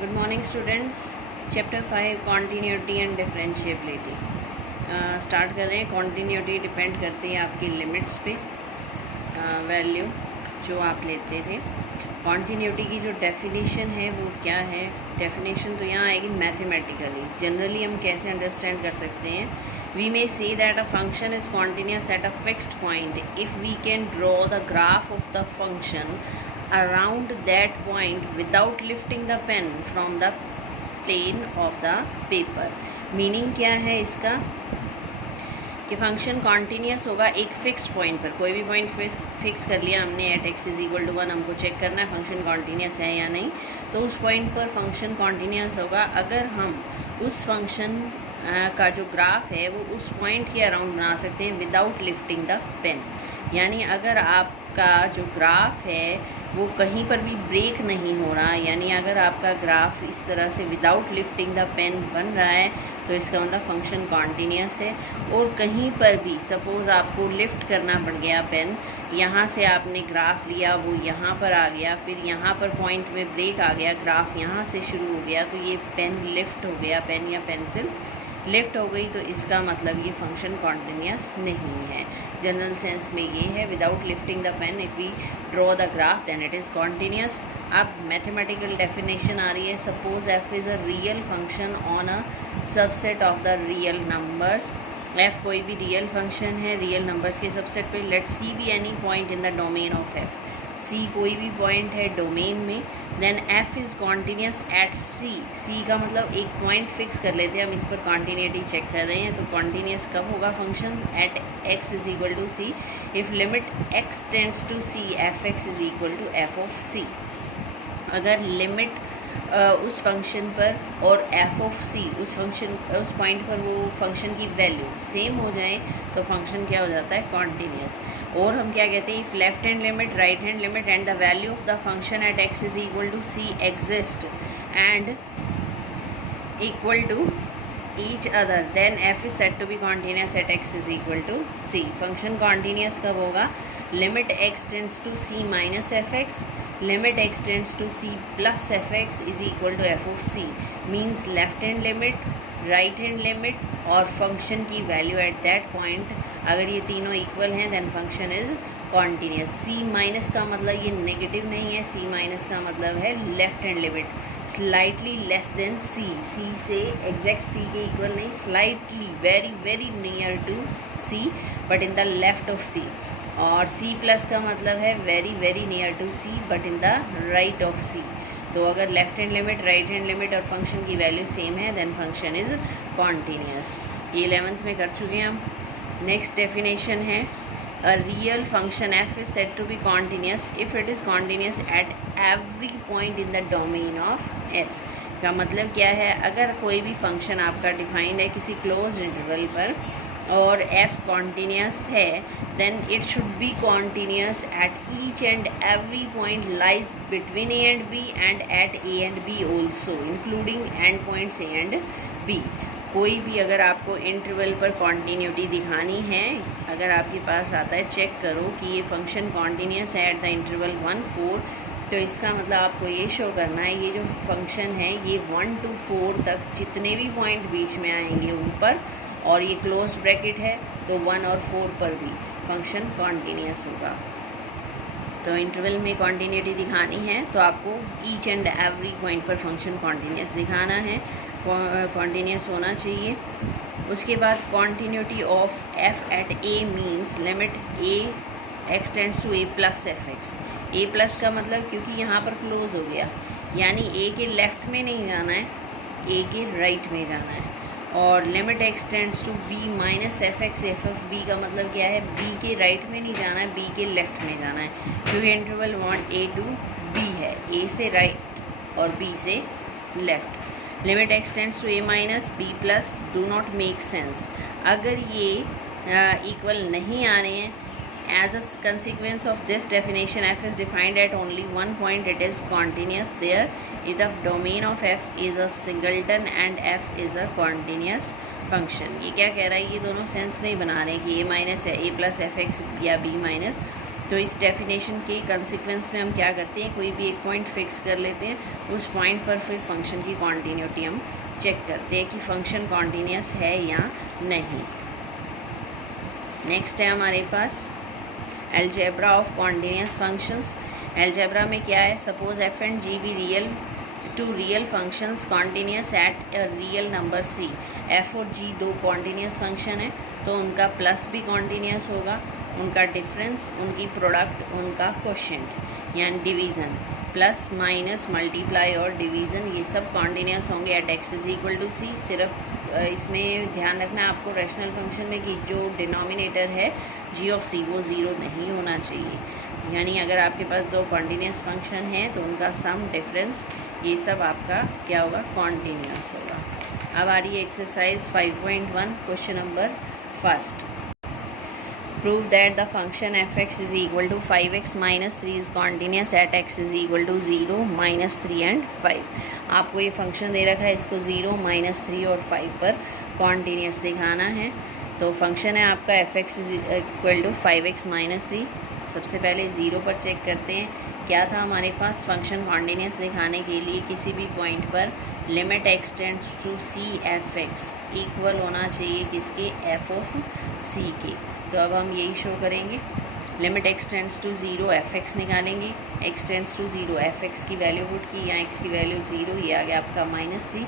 Good morning students. Chapter 5 continuity and differentiability start कर रहे हैं। कॉन्टीन्यूटी डिपेंड करती है आपकी लिमिट्स पे, वैल्यू जो आप लेते थे। कॉन्टीन्यूटी की जो डेफिनेशन है वो क्या है? डेफिनेशन तो यहाँ आएगी मैथमेटिकली। जनरली हम कैसे अंडरस्टैंड कर सकते हैं? We may say that a function is continuous at a fixed point if we can draw the graph of the function around that point without lifting the pen from the plane of the paper। Meaning क्या है इसका कि function continuous होगा एक fixed point पर। कोई भी point fix कर लिया हमने, at x is equal to 1। हमको चेक करना है फंक्शन कॉन्टीन्यूस है या नहीं, तो उस पॉइंट पर फंक्शन कॉन्टीन्यूस होगा अगर हम उस फंक्शन का जो ग्राफ है वो उस पॉइंट के अराउंड बना सकते हैं विदाउट लिफ्टिंग द पेन। यानी अगर आपका जो ग्राफ है वो कहीं पर भी ब्रेक नहीं हो रहा, यानी अगर आपका ग्राफ इस तरह से विदाउट लिफ्टिंग द पेन बन रहा है तो इसका मतलब फंक्शन कॉन्टीन्यूस है। और कहीं पर भी सपोज़ आपको लिफ्ट करना पड़ गया पेन, यहाँ से आपने ग्राफ लिया, वो यहाँ पर आ गया, फिर यहाँ पर पॉइंट में ब्रेक आ गया, ग्राफ यहाँ से शुरू हो गया, तो ये पेन लिफ्ट हो गया, पेन या पेंसिल लिफ्ट हो गई, तो इसका मतलब ये फंक्शन कॉन्टीन्यूस नहीं है। जनरल सेंस में ये है, without lifting the pen if we draw the graph then it is continuous. अब मैथमेटिकल डेफिनेशन आ रही है। Suppose F is a real function on a subset of the real numbers. F कोई भी real function है real numbers के subset पे। Let C be any point in the domain of F. C कोई भी पॉइंट है domain में। Then F is continuous at सी। सी का मतलब एक पॉइंट फिक्स कर लेते हैं हम, इस पर कॉन्टीन्यूटी चेक कर रहे हैं। तो कॉन्टीन्यूस कब होगा function? At x is equal to c. If limit x tends to c f x is equal to f of c. अगर लिमिट उस फंक्शन पर और एफ ऑफ सी उस पॉइंट पर वो फंक्शन की वैल्यू सेम हो जाए तो फंक्शन क्या हो जाता है? कॉन्टीन्यूस। और हम क्या कहते हैं? If left hand limit, right hand limit and the value of the function at x is equal to c exist and equal to each other then f is said to be continuous at x is equal to c। Function continuous कब होगा? Limit x tends to c minus f x, limit x tends to c plus f x is equal to f of c। Means left hand limit, right hand limit और function की value at that point अगर ये तीनों equal हैं then function is continuous. C minus का मतलब ये negative नहीं है, सी माइनस का मतलब है left hand limit slightly less than c. C से एग्जैक्ट सी के इक्वल नहीं, slightly very very near to c but in the left of c. और सी प्लस का मतलब है very very near to c but in the right of c. तो अगर left hand limit, right hand limit और function की value same है then function is continuous. ये 11th में कर चुके हैं हम। नेक्स्ट डेफिनेशन है a real function f is said to be continuous if it is continuous at every point in the domain of f। का मतलब क्या है? अगर कोई भी फंक्शन आपका डिफाइंड है किसी क्लोज्ड इंटरवल पर और f कॉन्टीन्यूस है then it should be continuous at each and every point lies between a and b and at a and b also including end points a and b। कोई भी अगर आपको interval पर continuity दिखानी है, अगर आपके पास आता है चेक करो कि ये फंक्शन कॉन्टीन्यूस है एट द इंटरवल 1 4, तो इसका मतलब आपको ये शो करना है ये जो फंक्शन है ये 1 to 4 तक जितने भी पॉइंट बीच में आएंगे ऊपर और ये क्लोज ब्रैकेट है तो 1 और 4 पर भी फंक्शन कॉन्टीन्यूस होगा। तो इंटरवल में कॉन्टीन्यूटी दिखानी है तो आपको ईच एंड एवरी पॉइंट पर फंक्शन कॉन्टीन्यूस दिखाना है, कॉन्टीन्यूस होना चाहिए। उसके बाद continuity of f at a means limit a x tends to a plus f x. A plus का मतलब क्योंकि यहाँ पर क्लोज हो गया, यानी ए के लेफ्ट में नहीं जाना है, ए के राइट में जाना है। और limit x tends to b minus f x, f of b का मतलब क्या है? बी के राइट में नहीं जाना है, बी के लेफ्ट में जाना है, क्योंकि interval want a to b है, ए से राइट और बी से left. Limit x tends to a minus b plus do not make sense. अगर ये इक्वल नहीं आ रहे हैं, as a consequence of this definition f is defined at only one point, it is continuous there if the domain of f is a singleton and f is a continuous function। ये क्या कह रहा है? ये दोनों sense नहीं बना रहे कि a माइनस है a प्लस एफ एक्स या b माइनस तो इस डेफिनेशन के कंसिक्वेंस में हम क्या करते हैं, कोई भी एक पॉइंट फिक्स कर लेते हैं, उस पॉइंट पर फिर फंक्शन की कॉन्टीन्यूटी हम चेक करते हैं कि फंक्शन कॉन्टीन्यूस है या नहीं। नेक्स्ट है हमारे पास algebra of continuous functions. Algebra में क्या है, suppose f and g be real to real functions continuous at a real number c. F और जी दो कॉन्टीन्यूस फंक्शन है, तो उनका प्लस भी कॉन्टीन्यूस होगा, उनका डिफरेंस, उनकी प्रोडक्ट, उनका क्वोशिएंट यानी डिवीज़न, प्लस माइनस मल्टीप्लाई और डिवीज़न, ये सब कॉन्टीन्यूस होंगे at x is equal to c. सिर्फ इसमें ध्यान रखना है आपको रैशनल फंक्शन में कि जो डिनोमिनेटर है जी ऑफ सी वो ज़ीरो नहीं होना चाहिए। यानी अगर आपके पास दो कॉन्टीन्यूस फंक्शन हैं तो उनका सम, डिफरेंस, ये सब आपका क्या होगा, कॉन्टीन्यूस होगा। अब आ रही है exercise 5.1 question number first. Prove that the function f(x) is equal to 5x minus 3 is continuous at x is equal to 0, -3 and 5। आपको ये फंक्शन दे रखा है, इसको 0, -3 और 5 पर कॉन्टीन्यूस दिखाना है। तो फंक्शन है आपका f(x) is equal to 5x minus 3। सबसे पहले 0 पर चेक करते हैं क्या था हमारे पास, फंक्शन कॉन्टीन्यूस दिखाने के लिए किसी भी पॉइंट पर limit x tends to c f(x) equal होना चाहिए किसके, f ऑफ c के। तो अब हम यही शो करेंगे, limit x tends to 0 f(x) निकालेंगे, x टेंड्स टू 0 f(x) की वैल्यू पुट की, यहाँ x की वैल्यू 0, ये आ गया आपका -3।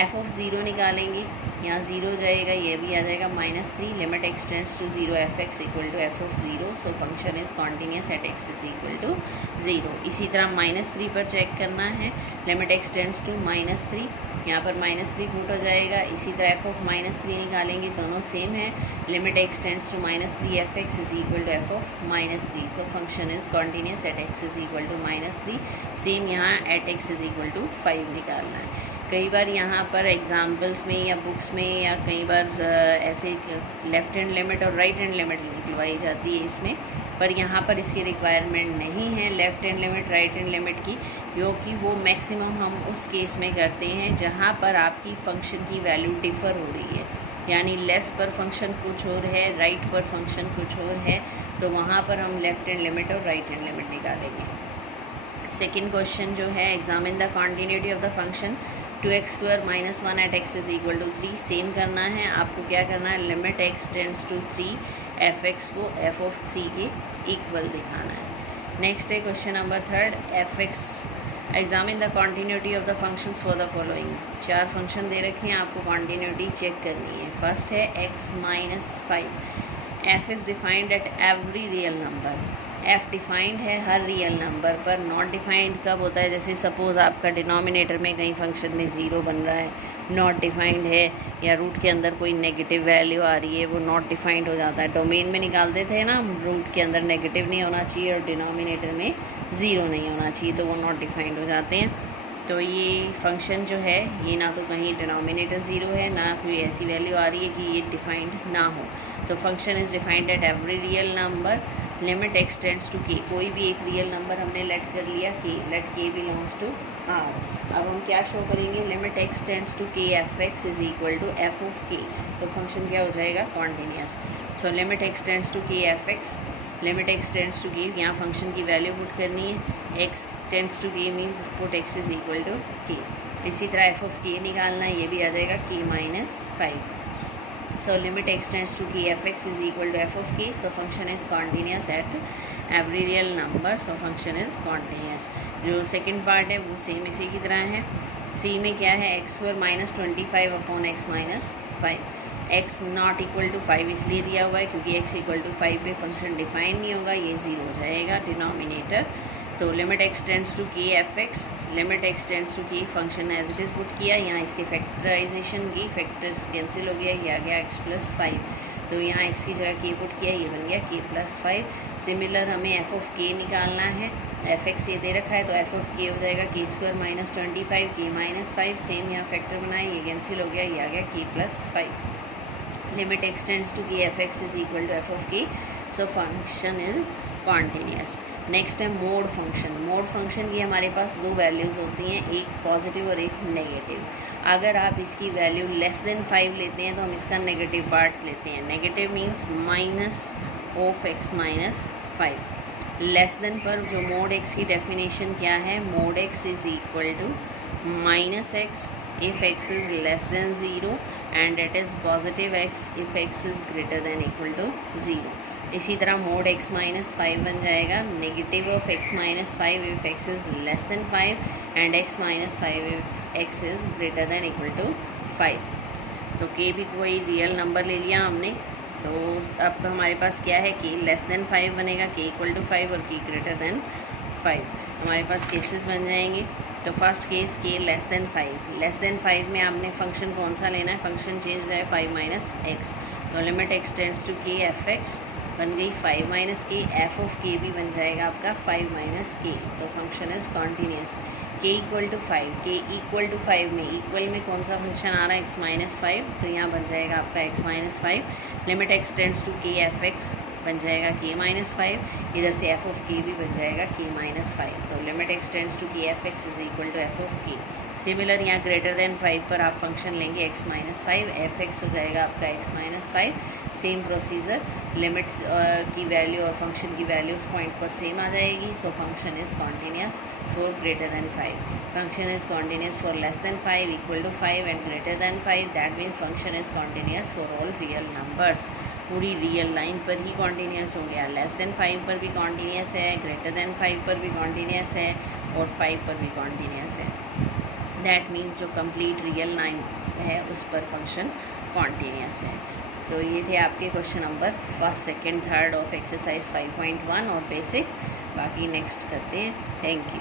f ऑफ 0 निकालेंगे, यहाँ 0 जाएगा, ये भी आ जाएगा -3। Limit x tends to 0 f(x) equal to f of 0, so function is continuous at x is equal to 0। इसी तरह -3 पर चेक करना है, लिमिट x टेंड्स टू -3, यहाँ पर -3 पुट हो जाएगा। इसी तरह f ऑफ -3 निकालेंगे, दोनों सेम है, limit x tends to -3 f(x) is equal to f of -3, so function is continuous at x is equal to -3। Same यहाँ at x is equal to 5 निकालना है। कई बार यहाँ पर एग्जाम्पल्स में या बुक्स में या कई बार ऐसे लेफ़्ट हैंड लिमिट और राइट हैंड लिमिट निकलवाई जाती है इसमें, पर यहाँ पर इसकी रिक्वायरमेंट नहीं है left hand limit right hand limit की, क्योंकि वो मैक्सिमम हम उस केस में करते हैं जहाँ पर आपकी फ़ंक्शन की वैल्यू डिफ़र हो रही है, यानी लेफ्ट पर फंक्शन कुछ और है, राइट पर फंक्शन कुछ और है, तो वहाँ पर हम लेफ़्ट हैंड लिमिट और राइट हैंड लिमिट निकालेंगे। सेकेंड क्वेश्चन जो है, examine the continuity of the function 2x² - 1 at x is equal to 3। Same करना है, आपको क्या करना है, limit x tends to 3 f(x) को f ऑफ 3 के इक्वल दिखाना है। नेक्स्ट है question number third, f(x) examine the continuity of the functions for the following. 4 function दे रखे हैं, आपको कॉन्टीन्यूटी चेक करनी है। फर्स्ट है x - 5। f is defined at every real number. f defined है हर रियल नंबर पर, नॉट डिफाइंड कब होता है, जैसे सपोज़ आपका डिनोमिनेटर में कहीं फंक्शन में 0 बन रहा है, नॉट डिफाइंड है, या रूट के अंदर कोई नेगेटिव वैल्यू आ रही है, वो नॉट डिफाइंड हो जाता है। डोमेन में निकालते थे ना, रूट के अंदर नेगेटिव नहीं होना चाहिए और डिनोमिनेटर में 0 नहीं होना चाहिए, तो वो नॉट डिफाइंड हो जाते हैं। तो ये फंक्शन जो है, ये ना तो कहीं डिनोमिनेटर 0 है, ना कोई ऐसी वैल्यू आ रही है कि ये डिफाइंड ना हो। तो function is defined at every real number, limit x tends to k। कोई भी एक रियल नंबर हमने लेट कर लिया k, let k belongs to r। अब हम क्या शो करेंगे, limit x tends to k f(x) is equal to f of k, तो फंक्शन क्या हो जाएगा, continuous. So limit x tends to k f(x), limit x tends to k, यहाँ function की वैल्यू पुट करनी है, x tends to k means put x is equal to k। इसी तरह f ऑफ k निकालना है, ये भी आ जाएगा k - 5। So limit x tends to k f(x) is equal to f of k, so function is continuous at every real number, so function is continuous। जो second part है वो same इसी की तरह है। c में क्या है, x² - 25 upon x - 5। x not equal to 5 इसलिए दिया हुआ है क्योंकि x इक्वल टू 5 पे फंक्शन डिफाइन नहीं होगा, ये 0 हो जाएगा डिनोमिनेटर। तो limit x tends to k f(x), limit x tends to k, function as it is put किया, यहाँ इसके फैक्टराइजेशन की, फैक्टर्स कैंसिल हो गया, ये आ गया x + 5, तो यहाँ x की जगह k पुट किया, ये बन गया k + 5। सिमिलर हमें f ऑफ k निकालना है, f(x) ये दे रखा है तो f ऑफ k हो जाएगा k² - 25 k - 5। सेम यहाँ फैक्टर बनाए, ये कैंसिल हो गया, ये आ गया k + 5। Limit x tends to k f(x) is equal to f of k, so function is continuous. Next है मोड फंक्शन। मोड फंक्शन की हमारे पास दो वैल्यूज़ होती हैं, एक पॉजिटिव और एक नेगेटिव। अगर आप इसकी वैल्यू लेस देन 5 लेते हैं तो हम इसका नेगेटिव पार्ट लेते हैं। Negative means -(x - 5)। Less than पर जो मोड एक्स की डेफिनेशन क्या है, mod x is equal to minus x if x is less than 0 and it is positive x if x is greater than equal to 0. इसी तरह mode x minus 5 बन जाएगा negative of x minus 5 if x is less than 5 and x minus 5 if x is greater than equal to 5. तो k भी कोई real number ले लिया हमने, तो अब हमारे पास क्या है, k लेस देन 5 बनेगा, k इक्वल टू 5 और k ग्रेटर देन 5. हमारे पास केसेस बन जाएंगे. तो फर्स्ट केस के लेस देन 5. लेस देन 5 में आपने फंक्शन कौन सा लेना है, फंक्शन चेंज हो जाए 5 माइनस एक्स. तो limit x tends to k f x बन गई 5 माइनस के, एफ ऑफ के भी बन जाएगा आपका 5 माइनस के. तो फंक्शन इज कॉन्टीन्यूस. के इक्वल टू 5, के इक्वल टू 5 में इक्वल में कौन सा फंक्शन आ रहा है, एक्स माइनस 5. तो यहाँ बन जाएगा आपका x minus 5. Limit x tends to k f x बन जाएगा के माइनस 5. इधर से एफ ऑफ के भी बन जाएगा के माइनस 5. तो limit x tends to k f x is equal to f of k. Similar यहाँ ग्रेटर देन 5 पर आप फंक्शन लेंगे एक्स माइनस 5, एफ एक्स हो जाएगा आपका x minus 5. Same procedure, limits की वैल्यू और फंक्शन की वैल्यू उस पॉइंट पर सेम आ जाएगी. So function is continuous for greater than 5. Function is continuous for less than 5 equal to 5 and greater than 5. That means function is continuous for all real numbers. पूरी real line पर ही continuous हो गया. Less than 5 पर भी continuous है, greater than 5 पर भी कॉन्टीन्यूस है और 5 पर भी कॉन्टीन्यूस है. दैट मीन्स जो कंप्लीट रियल लाइन है उस पर फंक्शन कॉन्टीन्यूस है. तो ये थे आपके question number first, second, third of exercise 5.1 और बेसिक. बाकी नेक्स्ट करते हैं. Thank you.